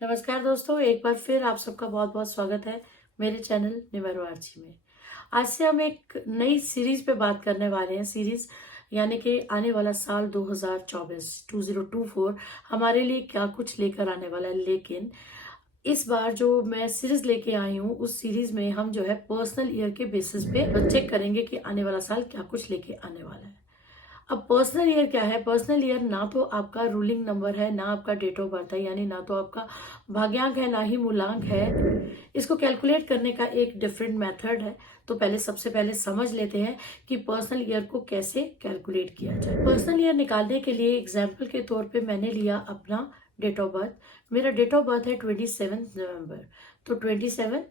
नमस्कार दोस्तों, एक बार फिर आप सबका बहुत बहुत स्वागत है मेरे चैनल निमरो आर्ची में। आज से हम एक नई सीरीज पे बात करने वाले हैं। सीरीज यानी कि आने वाला साल 2024 2024 हमारे लिए क्या कुछ लेकर आने वाला है। लेकिन इस बार जो मैं सीरीज लेके आई हूँ, उस सीरीज में हम जो है पर्सनल ईयर के बेसिस पे चेक करेंगे कि आने वाला साल क्या कुछ लेके आने वाला है। अब पर्सनल ईयर क्या है? पर्सनल ईयर ना तो आपका रूलिंग नंबर है, ना आपका डेट ऑफ बर्थ है, यानी ना तो आपका भाग्यांक है, ना ही मूलांक है। इसको कैलकुलेट करने का एक डिफरेंट मेथड है। तो सबसे पहले समझ लेते हैं कि पर्सनल ईयर को कैसे कैलकुलेट किया जाए। पर्सनल ईयर निकालने के लिए एग्जाम्पल के तौर पे मैंने लिया अपना डेट ऑफ बर्थ। मेरा डेट ऑफ बर्थ है 27 नवंबर। तो 27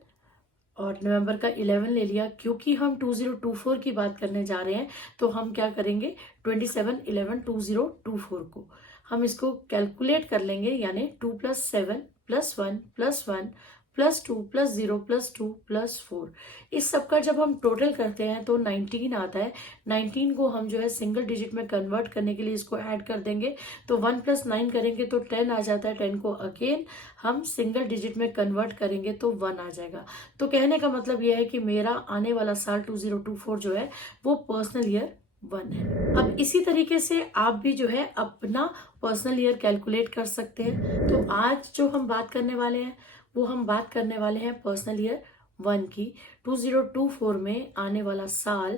और नवंबर का 11 ले लिया। क्योंकि हम 2024 की बात करने जा रहे हैं, तो हम क्या करेंगे, 27/11/2024 को हम इसको कैलकुलेट कर लेंगे, यानी 2+7+1+1 +2+0+2+4। इस सब का जब हम टोटल करते हैं तो 19 आता है। 19 को हम जो है सिंगल डिजिट में कन्वर्ट करने के लिए इसको ऐड कर देंगे। तो 1+9 करेंगे तो 10 आ जाता है। 10 को अगेन हम सिंगल डिजिट में कन्वर्ट करेंगे तो 1 आ जाएगा। तो कहने का मतलब यह है कि मेरा आने वाला साल 2024 जो है वो पर्सनल ईयर 1 है। अब इसी तरीके से आप भी जो है अपना पर्सनल ईयर कैलकुलेट कर सकते हैं। तो आज जो हम बात करने वाले हैं, वो हम बात करने वाले हैं पर्सनल ईयर 1 की। 2024 में आने वाला साल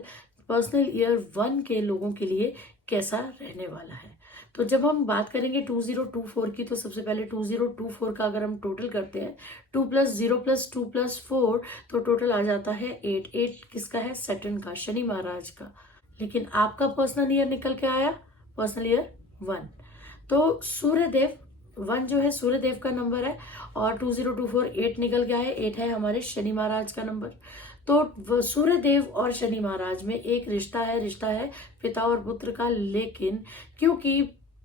पर्सनल ईयर 1 के लोगों के लिए कैसा रहने वाला है। तो जब हम बात करेंगे 2024 की, तो सबसे पहले 2024 का अगर हम टोटल करते हैं, 2+0+2+4, तो टोटल आ जाता है 8। 8 किसका है? सैटर्न का, शनि महाराज का। लेकिन आपका पर्सनल ईयर निकल के आया पर्सनल ईयर 1। तो सूर्य देव 1 जो है सूर्य देव का नंबर है, और 2024 8 निकल गया है। 8 है हमारे शनि महाराज का नंबर। तो सूर्य देव और शनि महाराज में एक रिश्ता है पिता और पुत्र का। लेकिन क्योंकि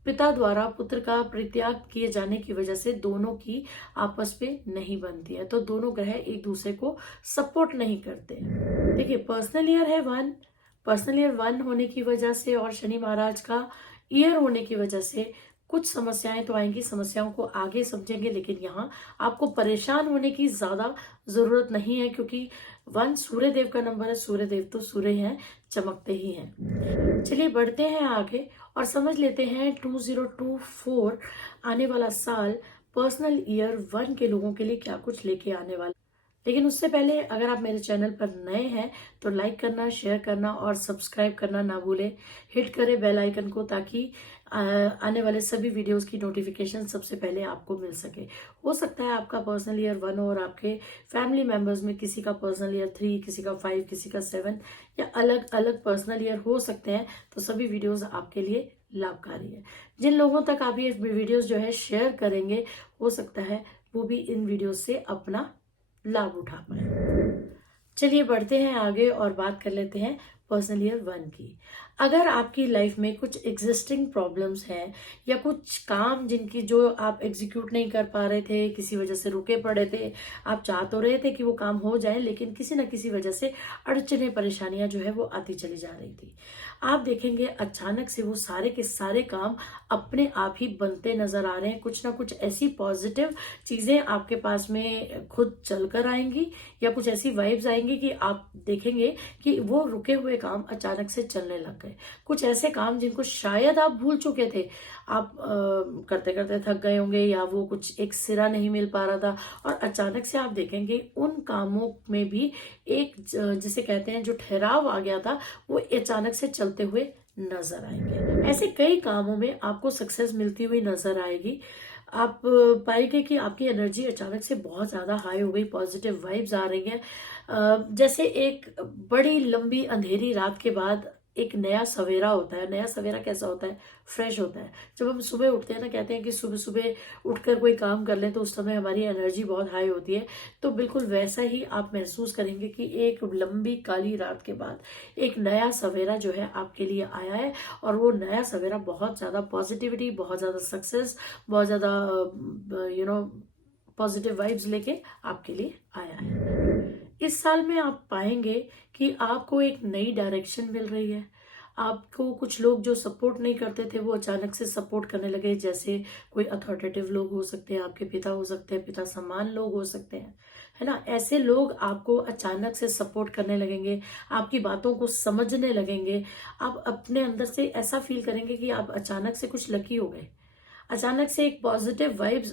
पिता द्वारा पुत्र का परित्याग किए जाने की वजह से दोनों की आपस पे नहीं बनती है, तो दोनों ग्रह एक दूसरे को सपोर्ट नहीं करते। देखिए, पर्सनल ईयर है 1। पर्सनल ईयर 1 होने की वजह से और शनि महाराज का ईयर होने की वजह से कुछ समस्याएं तो आएंगी, समस्याओं को आगे समझेंगे। लेकिन यहाँ आपको परेशान होने की ज्यादा जरूरत नहीं है, क्योंकि 1 सूर्य देव का नंबर है। सूर्य देव तो सूर्य हैं, चमकते ही हैं। चलिए बढ़ते हैं आगे और समझ लेते हैं 2024 आने वाला साल पर्सनल ईयर 1 के लोगों के लिए क्या कुछ लेके आने वाला। लेकिन उससे पहले अगर आप मेरे चैनल पर नए हैं तो लाइक करना, शेयर करना और सब्सक्राइब करना ना भूलें। हिट करें बेल आइकन को, ताकि आने वाले सभी वीडियोस की नोटिफिकेशन सबसे पहले आपको मिल सके। हो सकता है आपका पर्सनल ईयर 1 और आपके फैमिली मेंबर्स में किसी का पर्सनल ईयर 3, किसी का 5, किसी का 7, या अलग अलग पर्सनल ईयर हो सकते हैं। तो सभी वीडियोस आपके लिए लाभकारी है। जिन लोगों तक आप ये वीडियोस जो है शेयर करेंगे, हो सकता है वो भी इन वीडियोस से अपना लाभ उठा पाए। चलिए बढ़ते हैं आगे और बात कर लेते हैं पर्सनल ईयर 1 की। अगर आपकी लाइफ में कुछ एग्जिस्टिंग प्रॉब्लम्स हैं, या कुछ काम जिनकी जो आप एग्जीक्यूट नहीं कर पा रहे थे, किसी वजह से रुके पड़े थे, आप चाह तो रहे थे कि वो काम हो जाए, लेकिन किसी न किसी वजह से अड़चने परेशानियां जो है वो आती चली जा रही थी, आप देखेंगे अचानक से वो सारे के सारे काम अपने आप ही बनते नजर आ रहे हैं। कुछ ना कुछ ऐसी पॉजिटिव चीजें आपके पास में खुद चलकर आएंगी, या कुछ ऐसी वाइब्स आएंगी कि आप देखेंगे कि वो रुके हुए काम अचानक से चलने लग गए। कुछ ऐसे काम जिनको शायद आप भूल चुके थे, आप करते करते थक गए होंगे, या वो कुछ एक सिरा नहीं मिल पा रहा था, और अचानक से आप देखेंगे उन कामों में भी एक जिसे कहते हैं जो ठहराव आ गया था, वो अचानक से चलते हुए नजर आएंगे। ऐसे कई कामों में आपको सक्सेस मिलती हुई नजर आएगी। आप पाएंगे कि आपकी एनर्जी अचानक से बहुत ज्यादा हाई हो गई, पॉजिटिव वाइब्स आ रही है। जैसे एक बड़ी लंबी अंधेरी रात के बाद एक नया सवेरा होता है। नया सवेरा कैसा होता है? फ्रेश होता है। जब हम सुबह उठते हैं ना, कहते हैं कि सुबह सुबह उठकर कोई काम कर ले तो उस समय हमारी एनर्जी बहुत हाई होती है। तो बिल्कुल वैसा ही आप महसूस करेंगे कि एक लंबी काली रात के बाद एक नया सवेरा जो है आपके लिए आया है, और वो नया सवेरा बहुत ज्यादा पॉजिटिविटी, बहुत ज्यादा सक्सेस, बहुत ज्यादा पॉजिटिव वाइब्स लेके आपके लिए आया है। इस साल में आप पाएंगे कि आपको एक नई डायरेक्शन मिल रही है। आपको कुछ लोग जो सपोर्ट नहीं करते थे वो अचानक से सपोर्ट करने लगे, जैसे कोई अथॉरिटेटिव लोग हो सकते हैं, आपके पिता हो सकते हैं, पिता समान लोग हो सकते हैं, है ना। ऐसे लोग आपको अचानक से सपोर्ट करने लगेंगे, आपकी बातों को समझने लगेंगे। आप अपने अंदर से ऐसा फील करेंगे कि आप अचानक से कुछ लकी हो गए। अचानक से एक पॉजिटिव वाइब्स,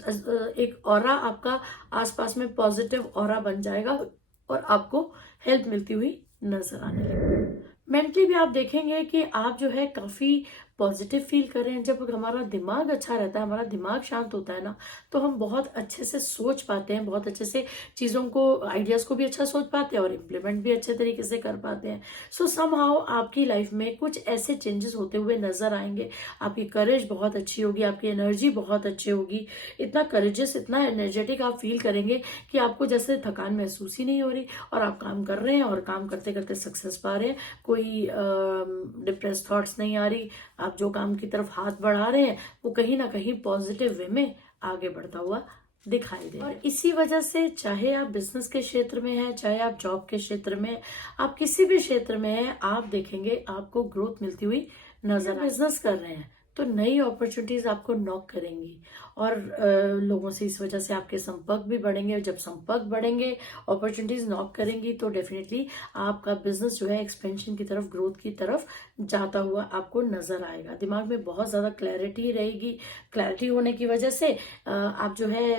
एक ऑरा आपका आसपास में पॉजिटिव ऑरा बन जाएगा और आपको हेल्प मिलती हुई नजर आने लगेगी। मेंटली भी आप देखेंगे कि आप जो है काफी पॉजिटिव फील कर रहे हैं। जब हमारा दिमाग अच्छा रहता है, हमारा दिमाग शांत होता है ना, तो हम बहुत अच्छे से सोच पाते हैं, बहुत अच्छे से चीजों को, आइडियाज को भी अच्छा सोच पाते हैं और इम्प्लीमेंट भी अच्छे तरीके से कर पाते हैं। सो समहाउ आपकी लाइफ में कुछ ऐसे चेंजेस होते हुए नजर आएंगे। आपकी करेज बहुत अच्छी होगी, आपकी एनर्जी बहुत अच्छी होगी, इतना करेजियस, इतना एनर्जेटिक आप फील करेंगे कि आपको जैसे थकान महसूस ही नहीं हो रही, और आप काम कर रहे हैं और काम करते करते सक्सेस पा रहे हैं। कोई डिप्रेस थॉट्स नहीं आ रही। आप जो काम की तरफ हाथ बढ़ा रहे हैं वो कहीं ना कहीं पॉजिटिव वे में आगे बढ़ता हुआ दिखाई दे। और इसी वजह से चाहे आप बिजनेस के क्षेत्र में हैं, चाहे आप जॉब के क्षेत्र में, आप किसी भी क्षेत्र में हैं, आप देखेंगे आपको ग्रोथ मिलती हुई नजर। बिजनेस कर रहे हैं तो नई अपॉर्चुनिटीज आपको नॉक करेंगी और लोगों से इस वजह से आपके संपर्क भी बढ़ेंगे। और जब संपर्क बढ़ेंगे, अपॉर्चुनिटीज नॉक करेंगी, तो डेफिनेटली आपका बिजनेस जो है एक्सपेंशन की तरफ, ग्रोथ की तरफ जाता हुआ आपको नजर आएगा। दिमाग में बहुत ज्यादा क्लैरिटी रहेगी। क्लैरिटी होने की वजह से आप जो है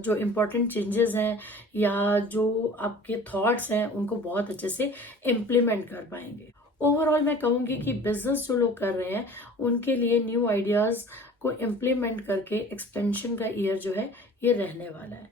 जो इम्पोर्टेंट चेंजेस हैं या जो आपके थॉट्स हैं उनको बहुत अच्छे से इम्प्लीमेंट कर पाएंगे। ओवरऑल मैं कहूंगी कि बिजनेस जो लोग कर रहे हैं उनके लिए न्यू आइडियाज को इम्प्लीमेंट करके एक्सपेंशन का ईयर जो है ये रहने वाला है।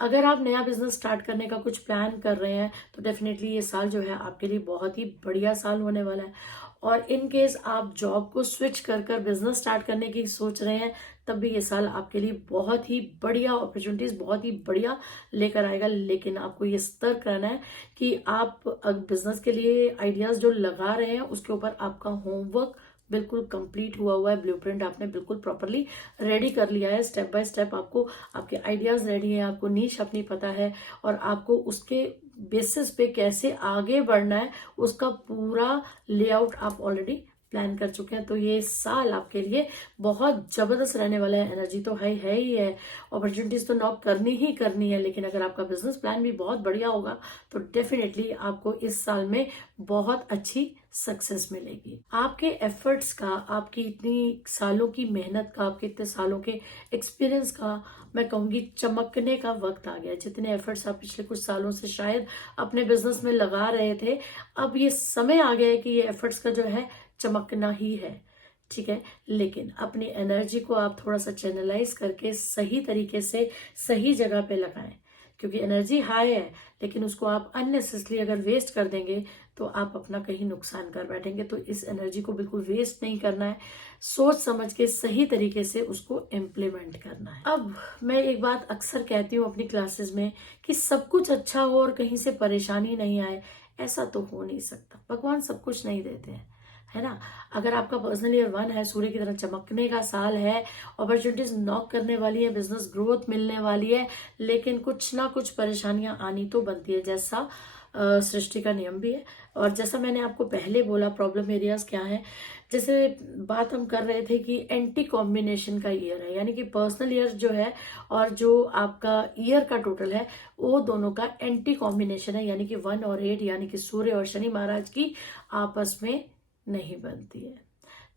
अगर आप नया बिजनेस स्टार्ट करने का कुछ प्लान कर रहे हैं तो डेफिनेटली ये साल जो है आपके लिए बहुत ही बढ़िया साल होने वाला है। और इन केस आप जॉब को स्विच कर कर बिजनेस स्टार्ट करने की सोच रहे हैं, तब भी ये साल आपके लिए बहुत ही बढ़िया अपॉर्चुनिटीज, बहुत ही बढ़िया लेकर आएगा। लेकिन आपको ये सतर्क रहना है कि आप बिजनेस के लिए आइडियाज जो लगा रहे हैं उसके ऊपर आपका होमवर्क बिल्कुल कंप्लीट हुआ है। ब्लूप्रिंट आपने बिल्कुल प्रॉपरली रेडी कर लिया है। स्टेप बाय स्टेप आपको आपके आइडियाज रेडी है, आपको नीश अपनी पता है और आपको उसके बेसिस पे कैसे आगे बढ़ना है उसका पूरा लेआउट आप ऑलरेडी प्लान कर चुके हैं। तो ये साल आपके लिए बहुत जबरदस्त रहने वाला है। एनर्जी तो है ही है, अपॉर्चुनिटीज तो नॉक करनी ही करनी है। लेकिन अगर आपका बिजनेस प्लान भी बहुत बढ़िया होगा तो डेफिनेटली आपको इस साल में बहुत अच्छी सक्सेस मिलेगी। आपके एफर्ट्स का, आपकी इतनी सालों की मेहनत का, आपके इतने सालों के एक्सपीरियंस का, मैं कहूंगी चमकने का वक्त आ गया। जितने एफर्ट्स आप पिछले कुछ सालों से शायद अपने बिजनेस में लगा रहे थे, अब ये समय आ गया है कि ये एफर्ट्स का जो है चमकना ही है। ठीक है, लेकिन अपनी एनर्जी को आप थोड़ा सा चैनलाइज करके सही तरीके से सही जगह पे लगाएं, क्योंकि एनर्जी हाई है लेकिन उसको आप अननेसेसरी अगर वेस्ट कर देंगे तो आप अपना कहीं नुकसान कर बैठेंगे। तो इस एनर्जी को बिल्कुल वेस्ट नहीं करना है, सोच समझ के सही तरीके से उसको इम्प्लीमेंट करना है। अब मैं एक बात अक्सर कहती हूँ अपनी क्लासेस में कि सब कुछ अच्छा हो और कहीं से परेशानी नहीं आए, ऐसा तो हो नहीं सकता। भगवान सब कुछ नहीं देते हैं, है ना। अगर आपका पर्सनल ईयर 1 है, सूर्य की तरह चमकने का साल है, अपॉर्चुनिटीज नॉक करने वाली है, बिजनेस ग्रोथ मिलने वाली है, लेकिन कुछ ना कुछ परेशानियां आनी तो बनती है, जैसा सृष्टि का नियम भी है। और जैसा मैंने आपको पहले बोला, प्रॉब्लम एरियाज क्या है, जैसे बात हम कर रहे थे कि एंटी कॉम्बिनेशन का ईयर है, यानी कि पर्सनल ईयर जो है और जो आपका ईयर का टोटल है वो दोनों का एंटी कॉम्बिनेशन है, यानी कि 1 और 8, यानी कि सूर्य और शनि महाराज की आपस में नहीं बनती है।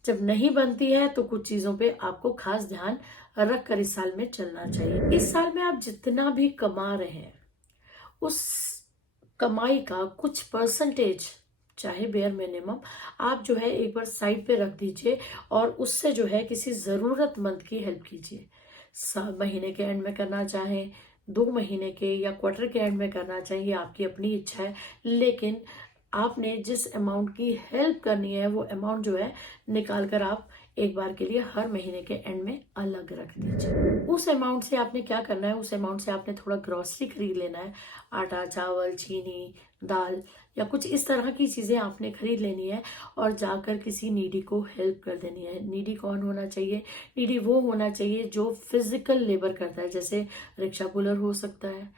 जब नहीं बनती है तो कुछ चीजों पे आपको खास ध्यान रख कर इस साल में चलना चाहिए। इस साल में आप जितना भी कमा रहे हैं उस कमाई का कुछ परसेंटेज, चाहे बेयर मिनिमम, आप जो है एक बार साइड पे रख दीजिए और उससे जो है किसी जरूरतमंद की हेल्प कीजिए। महीने के एंड में करना चाहें, 2 महीने के या क्वार्टर के एंड में करना चाहिए, आपकी अपनी इच्छा है। लेकिन आपने जिस अमाउंट की हेल्प करनी है वो अमाउंट जो है निकाल कर आप एक बार के लिए हर महीने के एंड में अलग रख दीजिए। उस अमाउंट से आपने क्या करना है, उस अमाउंट से आपने थोड़ा ग्रोसरी खरीद लेना है। आटा, चावल, चीनी, दाल या कुछ इस तरह की चीजें आपने खरीद लेनी है और जाकर किसी नीडी को हेल्प कर देनी है। नीडी कौन होना चाहिए? नीडी वो होना चाहिए जो फिजिकल लेबर करता है, जैसे रिक्शा पुलर हो सकता है,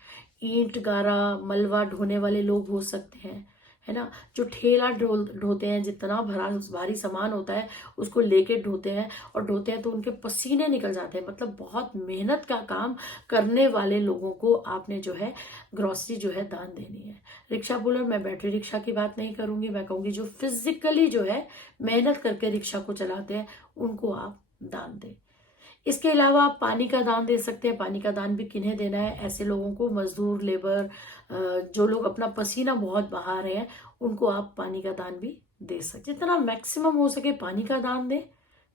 ईंट गारा मलबा ढोने वाले लोग हो सकते हैं, है ना, जो ठेला ढोते हैं, जितना भारी सामान होता है उसको लेके ढोते हैं, और ढोते हैं तो उनके पसीने निकल जाते हैं। मतलब बहुत मेहनत का काम करने वाले लोगों को आपने जो है ग्रोसरी जो है दान देनी है। रिक्शा पुलर, मैं बैटरी रिक्शा की बात नहीं करूंगी, मैं कहूंगी जो फिजिकली जो है मेहनत करके रिक्शा को चलाते हैं उनको आप दान दें। इसके अलावा आप पानी का दान दे सकते हैं। पानी का दान भी किन्हें देना है? ऐसे लोगों को, मजदूर, लेबर, जो लोग अपना पसीना बहुत बहा रहे हैं, उनको आप पानी का दान भी दे सकते। जितना मैक्सिमम हो सके पानी का दान दें,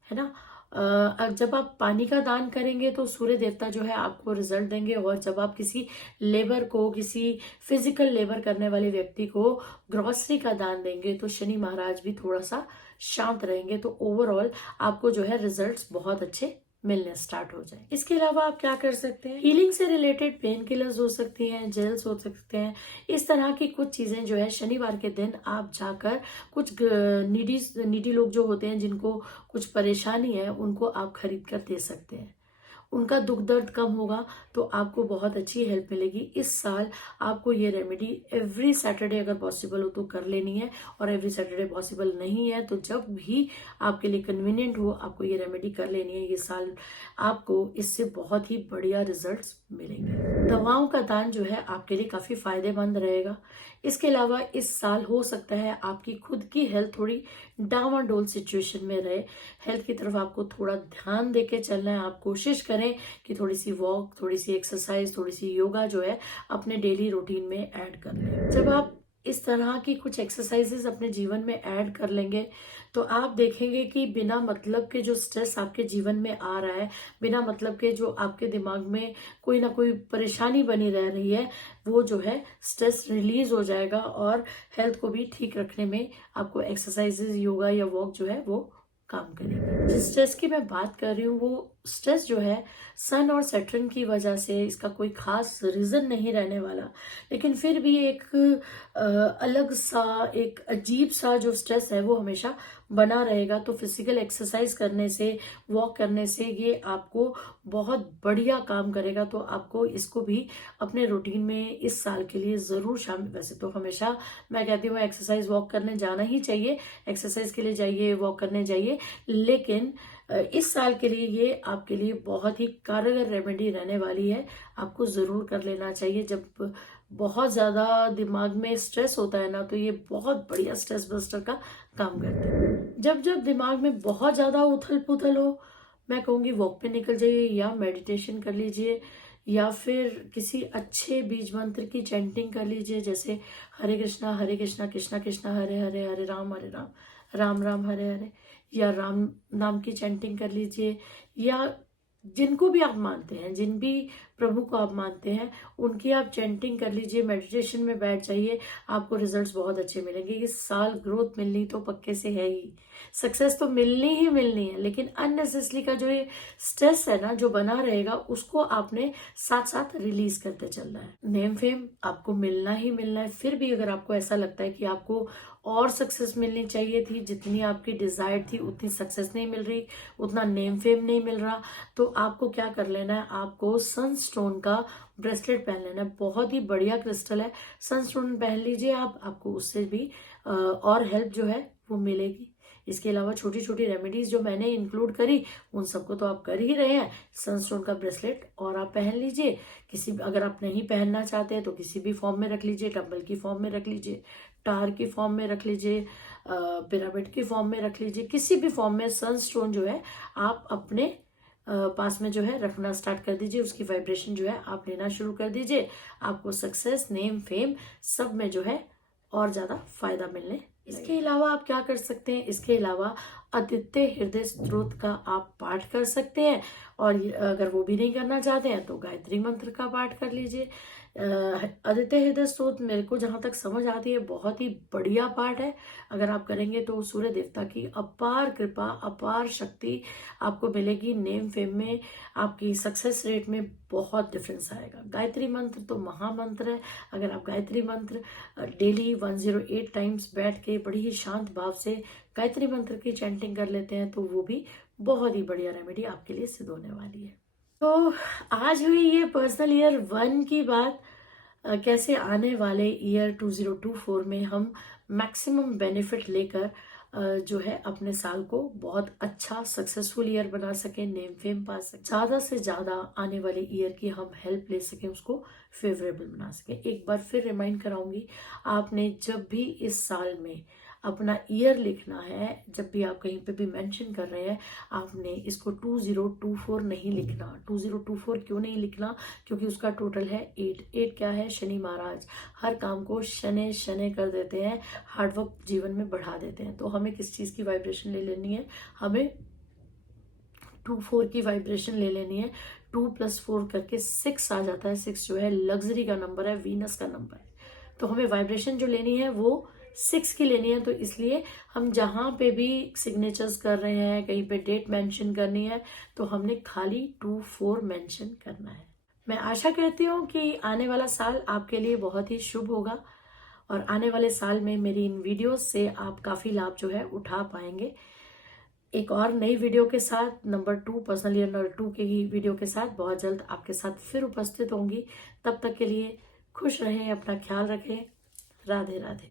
है ना। जब आप पानी का दान करेंगे तो सूर्य देवता जो है आपको रिजल्ट देंगे, और जब आप किसी लेबर को, किसी फिजिकल लेबर करने वाले व्यक्ति को ग्रोसरी का दान देंगे तो शनि महाराज भी थोड़ा सा शांत रहेंगे। तो ओवरऑल आपको जो है रिजल्ट्स बहुत अच्छे मिलने स्टार्ट हो जाए। इसके अलावा आप क्या कर सकते हैं? हीलिंग से रिलेटेड पेन किलर्स हो सकती हैं, जेल्स हो सकते हैं, इस तरह की कुछ चीजें जो है शनिवार के दिन आप जाकर, कुछ नीडी लोग जो होते हैं जिनको कुछ परेशानी है, उनको आप खरीद कर दे सकते हैं। उनका दुख दर्द कम होगा तो आपको बहुत अच्छी हेल्प मिलेगी। इस साल आपको ये रेमेडी एवरी सैटरडे अगर पॉसिबल हो तो कर लेनी है, और एवरी सैटरडे पॉसिबल नहीं है तो जब भी आपके लिए कन्वीनियंट हो आपको ये रेमेडी कर लेनी है। ये साल आपको इससे बहुत ही बढ़िया रिजल्ट्स मिलेंगे। दवाओं का दान जो है आपके लिए काफी फायदेमंद रहेगा। इसके अलावा इस साल हो सकता है आपकी खुद की हेल्थ थोड़ी डामाडोल सिचुएशन में रहे। हेल्थ की तरफ आपको थोड़ा ध्यान देके चलना है। आप कोशिश करें कि थोड़ी सी वॉक, थोड़ी सी एक्सरसाइज, थोड़ी सी योगा जो है अपने डेली रूटीन में ऐड कर लें। जब आप इस तरह की कुछ एक्सरसाइजेस अपने जीवन में ऐड कर लेंगे तो आप देखेंगे कि बिना मतलब के जो स्ट्रेस आपके जीवन में आ रहा है, बिना मतलब के जो आपके दिमाग में कोई ना कोई परेशानी बनी रह रही है, वो जो है स्ट्रेस रिलीज हो जाएगा, और हेल्थ को भी ठीक रखने में आपको एक्सरसाइजेस, योगा या वॉक जो है वो काम करेगी। जिस स्ट्रेस की मैं बात कर रही हूँ वो स्ट्रेस जो है सन और सैटर्न की वजह से, इसका कोई खास रीजन नहीं रहने वाला, लेकिन फिर भी एक अलग सा, एक अजीब सा जो स्ट्रेस है वो हमेशा बना रहेगा। तो फिजिकल एक्सरसाइज करने से, वॉक करने से ये आपको बहुत बढ़िया काम करेगा। तो आपको इसको भी अपने रूटीन में इस साल के लिए जरूर शामिल। वैसे तो हमेशा मैं कहती हूँ एक्सरसाइज वॉक करने जाना ही चाहिए, एक्सरसाइज के लिए जाइए, वॉक करने जाइए, लेकिन इस साल के लिए ये आपके लिए बहुत ही कारगर रेमेडी रहने वाली है। आपको जरूर कर लेना चाहिए। जब बहुत ज्यादा दिमाग में स्ट्रेस होता है ना तो ये बहुत बढ़िया स्ट्रेस बस्टर का काम करते हैं। जब जब दिमाग में बहुत ज्यादा उथल पुथल हो, मैं कहूंगी वॉक पे निकल जाइए, या मेडिटेशन कर लीजिए, या फिर किसी अच्छे बीज मंत्र की चैंटिंग कर लीजिए, जैसे हरे कृष्णा कृष्णा कृष्णा हरे हरे, हरे राम राम राम हरे हरे, या राम नाम की चैंटिंग कर लीजिए, या जिनको भी आप मानते हैं, जिन भी प्रभु को आप मानते हैं उनकी आप चैंटिंग कर लीजिए, मेडिटेशन में बैठ जाइए, आपको रिजल्ट्स बहुत अच्छे मिलेंगे। इस साल ग्रोथ मिलनी तो पक्के से है ही, सक्सेस तो मिलनी ही मिलनी है, लेकिन अननेसेसरी का जो ये स्ट्रेस है ना जो बना रहेगा उसको आपने साथ साथ रिलीज करते चलना है। नेम फेम आपको मिलना ही मिलना है। फिर भी अगर आपको ऐसा लगता है कि आपको और सक्सेस मिलनी चाहिए थी, जितनी आपकी डिजायर थी उतनी सक्सेस नहीं मिल रही, उतना नेम फेम नहीं मिल रहा, तो आपको क्या कर लेना है, आपको सनस्टोन का ब्रेसलेट पहन लेना है। बहुत ही बढ़िया क्रिस्टल है, सनस्टोन पहन लीजिए आप, आपको उससे भी और हेल्प जो है वो मिलेगी। इसके अलावा छोटी छोटी रेमेडीज जो मैंने इंक्लूड करी उन सबको तो आप कर ही रहे हैं। सनस्टोन का ब्रेसलेट और आप पहन लीजिए। किसी, अगर आप नहीं पहनना चाहते हैं तो किसी भी फॉर्म में रख लीजिए, डम्बल की फॉर्म में रख लीजिए, टार की फॉर्म में रख लीजिए, पिरामिड की फॉर्म में रख लीजिए, किसी भी फॉर्म में सनस्टोन जो है आप अपने पास में जो है रखना स्टार्ट कर दीजिए। उसकी वाइब्रेशन जो है आप लेना शुरू कर दीजिए। आपको सक्सेस, नेम, फेम सब में जो है और ज्यादा फायदा मिलने। इसके अलावा आप क्या कर सकते हैं? इसके अलावा आदित्य हृदय स्तोत्र का आप पाठ कर सकते हैं, और अगर वो भी नहीं करना चाहते हैं तो गायत्री मंत्र का पाठ कर लीजिए। आदित्य हृदय स्तोत्र मेरे को जहां तक समझ आती है बहुत ही बढ़िया पाठ है। अगर आप करेंगे तो सूर्य देवता की अपार कृपा, अपार शक्ति आपको मिलेगी। नेम फेम में, आपकी सक्सेस रेट में बहुत डिफरेंस आएगा। गायत्री मंत्र तो महामंत्र है। अगर आप गायत्री मंत्र डेली 108 टाइम्स बैठ के बड़ी ही शांत भाव से गायत्री मंत्र की चैंटिंग कर लेते हैं तो वो भी बहुत ही बढ़िया रेमेडी आपके लिए सिद्ध होने वाली है। तो आज हुई ये पर्सनल ईयर 1 की बात। कैसे आने वाले ईयर 2024 में हम मैक्सिमम बेनिफिट लेकर जो है अपने साल को बहुत अच्छा सक्सेसफुल ईयर बना सके, नेम फेम पा सके, ज्यादा से ज्यादा आने वाले ईयर की हम हेल्प ले सके, उसको फेवरेबल बना सके। एक बार फिर रिमाइंड कराऊंगी, आपने जब भी इस साल में अपना ईयर लिखना है, जब भी आप कहीं पे भी मेंशन कर रहे हैं, आपने इसको 2024 नहीं लिखना। 2024 क्यों नहीं लिखना? क्योंकि उसका टोटल है 8। 8 क्या है? शनि महाराज हर काम को शनि शनि कर देते हैं, हार्डवर्क जीवन में बढ़ा देते हैं। तो हमें किस चीज की वाइब्रेशन ले लेनी है? हमें 24 की वाइब्रेशन ले लेनी है। 2 + 4 करके 6 आ जाता है। 6 जो है लग्जरी का नंबर है, वीनस का नंबर है। तो हमें वाइब्रेशन जो लेनी है वो 6 की लेनी है। तो इसलिए हम जहां पे भी सिग्नेचर्स कर रहे हैं, कहीं पे डेट मेंशन करनी है, तो हमने खाली 24 मेंशन करना है। मैं आशा करती हूँ कि आने वाला साल आपके लिए बहुत ही शुभ होगा और आने वाले साल में मेरी इन वीडियोस से आप काफी लाभ जो है उठा पाएंगे। एक और नई वीडियो के साथ, नंबर 2 पर्सनल ईयर नंबर 2 के ही वीडियो के साथ बहुत जल्द आपके साथ फिर उपस्थित होंगी। तब तक के लिए खुश रहें, अपना ख्याल रखें। राधे राधे।